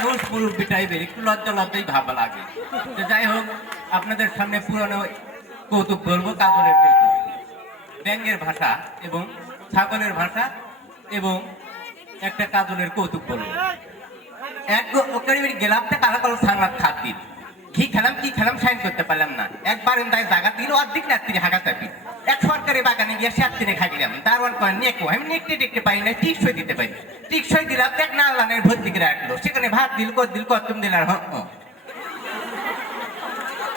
মানুষ মুরব্বী টাইপের একটু লজ্জা লজ্জাই ভাবা লাগে। তো যাই হোক, আপনাদের সামনে পুরানো কৌতুক বলবো, কাজলের কৌতুক। ব্যাঙের ভাষা এবং ছাগলের ভাষা এবং একটা কাজলের কৌতুক বলবো। এক ওকে গেলাম তো কালো কালো সাংবাদ খাত দিন, কি খেলাম সাইন করতে পারলাম না। একবার তাই জায়গা দিল অর্ধেক রাত্রি হাগা চাপি। এক সরকারি বাগানে গিয়ে সাতদিনে খাইলাম, দারোয়ান করে নেকো আমি নেকটে দেখতে পারি না, টিকসই দিতে পারি। টিকসই দিলাম দেখ না লানের ভর্তি করে রাখলো, সেখানে ভাত দিল কত দিল আর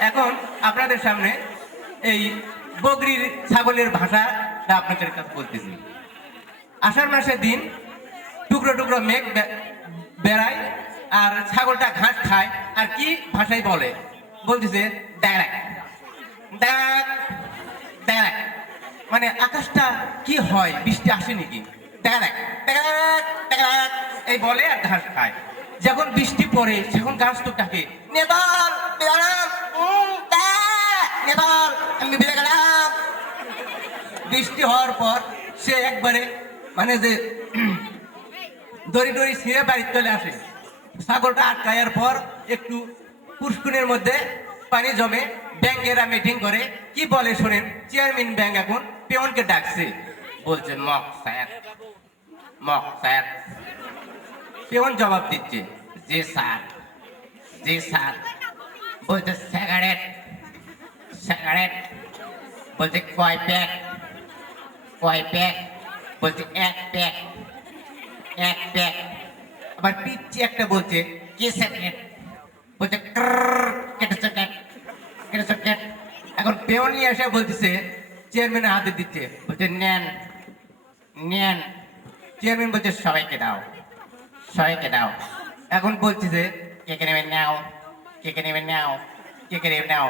এখন আপনাদের সামনে এই বগরির ছাগলের ভাষাটা আপনাদের কাছে বলতেছি। আষাঢ় মাসের দিন টুকরো টুকরো মেঘ বেড়ায় আর ছাগলটা ঘাস খায় আর কি ভাষায় বলে, বলতেছে দেখ দেখ দেখ, মানে আকাশটা কি হয়, বৃষ্টি আসে নাকি, দেখ দেখ দেখ এই বলে আর ঘাস খায়। যখন বৃষ্টি পড়ে তখন ঘাস তো ডাকে নেপাল নেপাল, আমি বেড়ে গেলাম। বৃষ্টি হওয়ার পর সে একবারে মানে যে দড়ি দড়ি ছিঁড়ে বাড়ি চলে আসে। ছাগলটা আটকায়ার পর একটু পুষ্কুনের মধ্যে পানি জমে, ব্যাঙেরা মিটিং করে কি বলে শোনেন। চেয়ারম্যান ব্যাঙ এখন পেয়নকে ডাকছে, বলছে মক স্যার। পেয়ন জবাব দিচ্ছে জি স্যার জি স্যার। বলছে সিগারেট বলছে কয় প্যাক বলছে এক প্যাক। আবার পিচ্ছি একটা বলছে কি সেকেন্ড, বলছে কেটে চকেট। এখন পেয়ন নিয়ে এসে বলতেছে চেয়ারম্যানের হাতে দিচ্ছে, বলছে নেন। চেয়ারম্যান বলছে সবাইকে দাও। এখন বলছে যে কে কে নেবে নাও